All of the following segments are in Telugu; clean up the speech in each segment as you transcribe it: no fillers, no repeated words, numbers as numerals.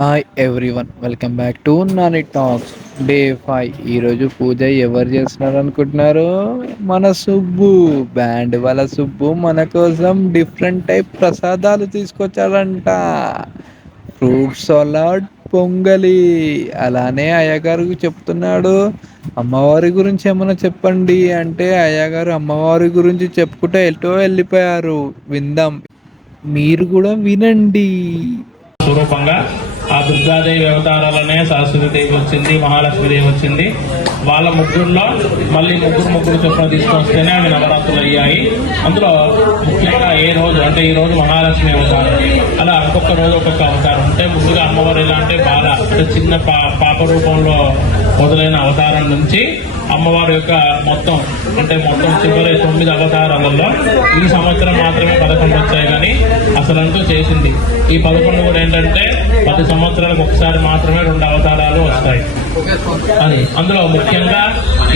Hi everyone, welcome back to Nani talks. Day 5. ఈరోజు పూజ ఎవరు చేస్తున్నారు అనుకుంటున్నారు? మన సుబ్బు, బ్యాండ్ వాళ్ళ సుబ్బు మన కోసం డిఫరెంట్ టైప్ ప్రసాదాలు తీసుకొచ్చాడంట. ఫ్రూట్ సలాడ్, పొంగలి. అలానే అయ్యగారు చెప్తున్నాడు, అమ్మవారి గురించి ఏమైనా చెప్పండి అంటే అయ్యగారు అమ్మవారి గురించి చెప్పుకుంటే ఎటో వెళ్ళిపోయారు. విందాం, మీరు కూడా వినండి. స్వరూపంగా ఆ దుర్గాదేవి అవతారాలనే సరస్వతీదేవి వచ్చింది, మహాలక్ష్మీదేవి వచ్చింది. వాళ్ళ ముగ్గురులో మళ్ళీ ముగ్గురు చొప్పున తీసుకొస్తేనే అవి నవరాత్రులు అయ్యాయి. అందులో ముఖ్యంగా ఏ రోజు అంటే ఈ రోజు మహాలక్ష్మి అవతారం, అలా ఒక్కొక్క రోజు ఒక్కొక్క అవతారం. అంటే ముందుగా అమ్మవారు ఎలా అంటే బాల అంటే చిన్న పాప రూపంలో మొదలైన అవతారం నుంచి అమ్మవారి యొక్క మొత్తం చివరి 9 అవతారాలలో ఈ సంవత్సరం మాత్రమే 11 వచ్చాయి. కానీ అసలంటూ చేసింది ఈ 11 కూడా ఏంటంటే 10 సంవత్సరాలకు ఒకసారి మాత్రమే 2 అవతారాలు వస్తాయి అని. అందులో ముఖ్యంగా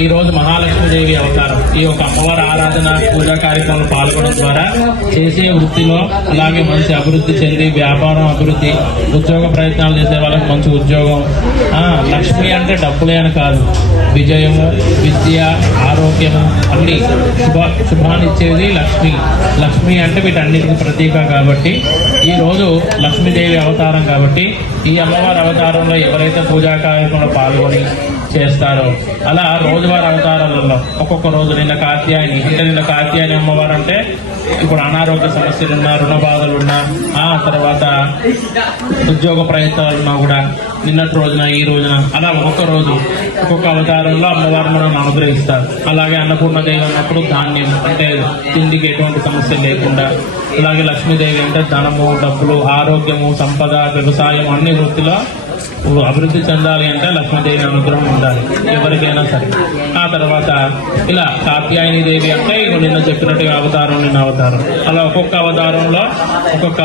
ఈ రోజు మహాలక్ష్మీదేవి అవతారం. ఈ యొక్క అమ్మవారి ఆరాధన పూజా కార్యక్రమంలో పాల్గొనడం ద్వారా చేసే వృత్తిలో అలాగే మంచి అభివృద్ధి చెంది వ్యాపారం అభివృద్ధి, ఉద్యోగ ప్రయత్నాలు చేసే వాళ్ళకి మంచి ఉద్యోగం. లక్ష్మి అంటే డబ్బులే అని కాదు, విజయము, విద్య, ఆరోగ్యము అన్ని శుభాన్ని ఇచ్చేది లక్ష్మి. లక్ష్మి అంటే వీటన్నిటికీ ప్రతీక కాబట్టి ఈ రోజు లక్ష్మీదేవి అవతారం కాబట్టి ఈ అమ్మవారి అవతారంలో ఎవరైతే పూజా కార్యక్రమంలో పాల్గొని చేస్తారో అలా రోజువారి అవతారాలలో ఒక్కొక్క రోజు నిన్న కాత్యాయని అమ్మవారు అంటే ఇప్పుడు అనారోగ్య సమస్యలున్నా, రుణ బాధలున్నా, ఆ తర్వాత ఉద్యోగ ప్రయత్నాలున్నా కూడా నిన్నటి రోజున ఈ రోజున అలా ఒక్కొక్క అవతారంలో అమ్మవారు మనం అనుగ్రహిస్తారు. అలాగే అన్నపూర్ణదేవి అన్నప్పుడు ధాన్యం అంటే తిండికి ఎటువంటి సమస్య లేకుండా, అలాగే లక్ష్మీదేవి అంటే ధనము, డబ్బులు, ఆరోగ్యము, సంపద, వ్యవసాయం అన్ని వృత్తిలో అభివృద్ధి చెందాలి అంటే లక్ష్మీదేవి అనుగ్రహం ఉండాలి ఎవరికైనా సరే. ఆ తర్వాత ఇలా కాత్యాయని దేవి అంటే ఇక నిన్న చెప్పినట్టుగా నిన్న అవతారం అలా ఒక్కొక్క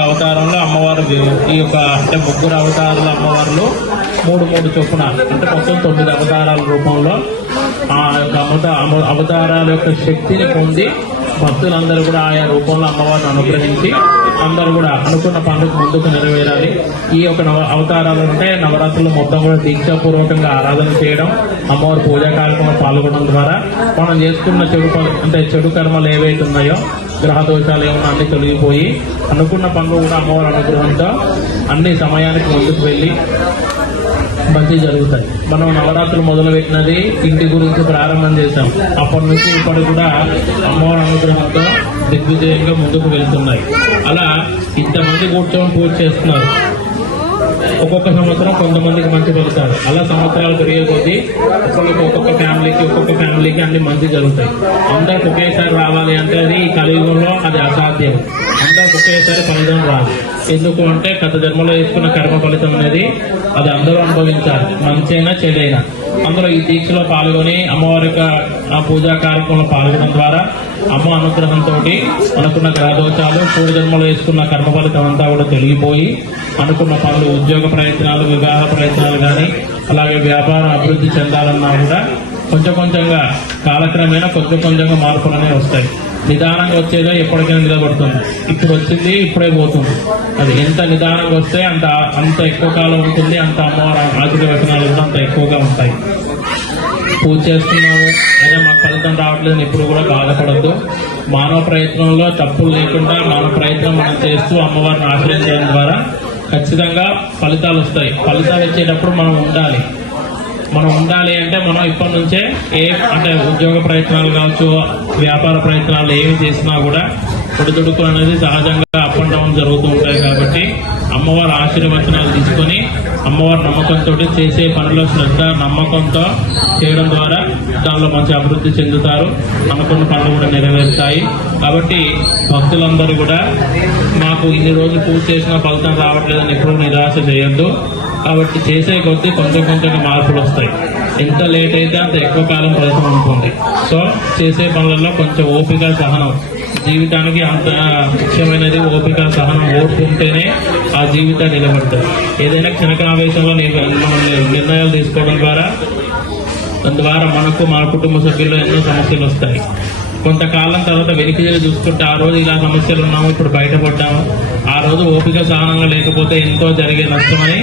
అవతారంలో అమ్మవారు ఈ యొక్క అంటే ముగ్గురు అవతారాల అమ్మవార్లు 3 చొప్పున అంటే మొత్తం 9 అవతారాల రూపంలో ఆ యొక్క అవతారాల యొక్క శక్తిని పొంది భక్తులందరూ కూడా ఆయా రూపంలో అమ్మవారిని అనుగ్రహించి అందరూ కూడా అనుకున్న పనులకు ముందుకు నెరవేరాలి. ఈ యొక్క అవతారాలు అంటే నవరాత్రులు మొత్తం కూడా దీక్షాపూర్వకంగా ఆరాధన చేయడం, అమ్మవారి పూజా కార్యక్రమంలో పాల్గొనడం ద్వారా మనం చేసుకున్న చెడు కర్మలు ఏవైతే ఉన్నాయో, గ్రహ దోషాలు ఏమన్నా అన్ని తొలగిపోయి అనుకున్న పనులు కూడా అమ్మవారి అనుగ్రహంతో అన్ని సమయానికి ముందుకు వెళ్ళి మంచి జరుగుతాయి. మనం నవరాత్రులు మొదలుపెట్టినది ఇంటి గురించి ప్రారంభం చేశాం. అప్పటి నుంచి ఇప్పటి కూడా అమ్మవారి అనుగ్రహంతో దిగ్విజయంగా ముందుకు వెళ్తున్నాయి. అలా ఇంతమంది కూర్చొని పూజ చేస్తున్నారు. ఒక్కొక్క సంవత్సరం కొంతమందికి మంచి పెడతారు. అలా సంవత్సరాలు పెరిగే కొద్దీ ఒక్కొక్క ఫ్యామిలీకి అన్ని మంచి జరుగుతాయి. అందరికి ఒకేసారి రావాలి అంటే అది ఈ కలియుగంలో అది అసాధ్యం. అందరికి ఒకేసారి ఫలితం రాదు. ఎందుకు అంటే గత జన్మలో వేసుకున్న కర్మ ఫలితం అనేది అది అందరూ అనుభవించాలి, మంచైనా చెడైనా. అందులో ఈ దీక్షలో పాల్గొని అమ్మవారి యొక్క పూజా కార్యక్రమంలో పాల్గొనడం ద్వారా అమ్మ అనుగ్రహంతో అనుకున్న గ్రహదోషాలు, పూర్వజన్మలో వేసుకున్న కర్మ ఫలితం అంతా కూడా తొలగిపోయి అనుకున్న పనులు, ఉద్యోగ ప్రయత్నాలు, వివాహ ప్రయత్నాలు కానీ అలాగే వ్యాపారం అభివృద్ధి చెందాలన్నా కూడా కొంచెంగా కాలక్రమేణా కొంచెంగా మార్పులు అనేవి వస్తాయి. నిదానంగా వచ్చేదో ఎప్పటికైనా నిలబడుతుంది. ఇప్పుడు వచ్చింది ఇప్పుడే పోతుంది. అది ఎంత నిదానంగా వస్తే అంత ఎక్కువ కాలం ఉంటుంది. అంత అమ్మవారి ఆశీర్వచనాలు కూడా అంత ఎక్కువగా ఉంటాయి. పూజ చేస్తున్నాము అయినా మాకు ఫలితం రావట్లేదని ఎప్పుడు కూడా బాధపడద్దు. మానవ ప్రయత్నంలో తప్పులు లేకుండా మానవ ప్రయత్నం మనం చేస్తూ అమ్మవారిని ఆశ్రయించడం ద్వారా ఖచ్చితంగా ఫలితాలు వస్తాయి. ఫలితాలు వచ్చేటప్పుడు మనం ఉండాలి అంటే మనం ఇప్పటి నుంచే అంటే ఉద్యోగ ప్రయత్నాలు కావచ్చు, వ్యాపార ప్రయత్నాలు ఏమి చేసినా కూడా ఒడిదుడుకు అనేది సహజంగా అప్ అండ్ డౌన్ జరుగుతూ ఉంటాయి. కాబట్టి అమ్మవారి ఆశీర్వచనాలు తీసుకొని అమ్మవారి నమ్మకంతో చేసే పనుల్లో శ్రద్ధ, నమ్మకంతో చేయడం ద్వారా దానిలో మంచి అభివృద్ధి చెందుతారు. అనుకున్న పనులు కూడా నెరవేరుతాయి. కాబట్టి భక్తులందరూ కూడా మాకు ఇన్ని రోజులు పూజ చేసిన ఫలితం రావట్లేదని ఎప్పుడూ నిరాశ చేయొద్దు. కాబట్టి చేసే కొద్దీ కొంచెంగా మార్పులు వస్తాయి. ఎంత లేట్ అయితే అంత ఎక్కువ కాలం ఫలితం ఉంటుంది. సో చేసే పనులలో కొంచెం ఓపిక, సహనం జీవితానికి అంత ముఖ్యమైనది. ఓపిక, సహనం, ఓర్పు ఉంటేనే ఆ జీవితాన్ని నిలబడతాయి. ఏదైనా క్షణకావేశంలో నిర్ణయాలు తీసుకోవడం ద్వారా మనకు, మన కుటుంబ సభ్యుల్లో ఎన్నో సమస్యలు వస్తాయి. కొంతకాలం తర్వాత వెనక్కి తిరిగి చూసుకుంటే ఆ రోజు ఇలా సమస్యలు ఉన్నాము, ఇప్పుడు బయటపడ్డాము, ఆ రోజు ఓపిక సహనంగా లేకపోతే ఎంతో జరిగే నష్టమని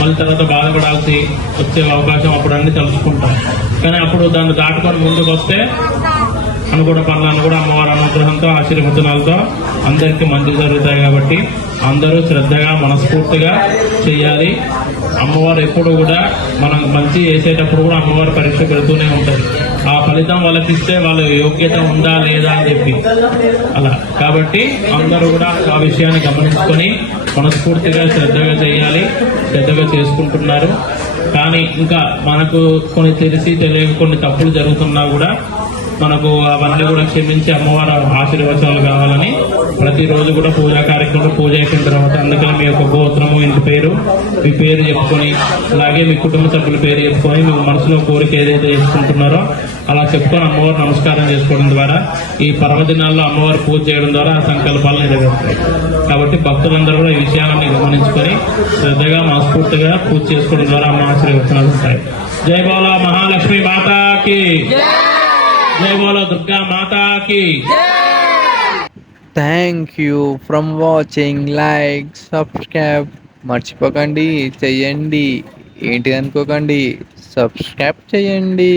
మళ్ళీ తర్వాత బాధపడాల్సి వచ్చే అవకాశం అప్పుడు అన్ని తలుచుకుంటాం. కానీ అప్పుడు దాన్ని దాటుకొని ముందుకు వస్తే అనుకున్న పనులను కూడా అమ్మవారి అనుగ్రహంతో ఆశీర్వచనాలతో అందరికీ మంచి జరుగుతాయి. కాబట్టి అందరూ శ్రద్ధగా మనస్ఫూర్తిగా చేయాలి. అమ్మవారు ఎప్పుడు కూడా మనం మంచి చేసేటప్పుడు కూడా అమ్మవారి పరీక్ష పెడుతూనే ఉంటుంది. ఆ ఫలితం వాళ్ళకి ఇస్తే వాళ్ళ యోగ్యత ఉందా లేదా అని చెప్పి అలా. కాబట్టి అందరూ కూడా ఆ విషయాన్ని గమనించుకొని మనస్ఫూర్తిగా శ్రద్ధగా చేయాలి. శ్రద్ధగా చేసుకుంటున్నారు. కానీ ఇంకా మనకు కొన్ని తెలిసి తెలియక కొన్ని తప్పులు జరుగుతున్నా కూడా మనకు అవన్నీ కూడా క్షమించి అమ్మవారి ఆశీర్వచనాలు కావాలని ప్రతిరోజు కూడా పూజా కార్యక్రమం పూజ అయిపోయిన తర్వాత అందుకని మీ యొక్క గోత్రము, ఇంటి పేరు, మీ పేరు చెప్పుకొని, అలాగే మీ కుటుంబ సభ్యుల పేరు చెప్పుకొని మీ మనసులో కోరిక ఏదైతే చేసుకుంటున్నారో అలా చెప్పుకొని అమ్మవారు నమస్కారం చేసుకోవడం ద్వారా ఈ పర్వదినాల్లో అమ్మవారు పూజ చేయడం ద్వారా ఆ సంకల్పాలు నెరవేరుతాయి. కాబట్టి భక్తులందరూ కూడా ఈ విషయాలన్నీ గమనించుకొని శ్రద్ధగా మనస్ఫూర్తిగా పూజ చేసుకోవడం ద్వారా అమ్మ ఆశీర్వచనాలు ఉంటాయి. జై బోలా మహాలక్ష్మి మాతాకి, జై బోలో దుర్గా మాతాకి. Thank you from watching. Like, subscribe మర్చిపోకండి, చెయ్యండి. ఏంటి అనుకోకండి, సబ్స్క్రైబ్ చేయండి.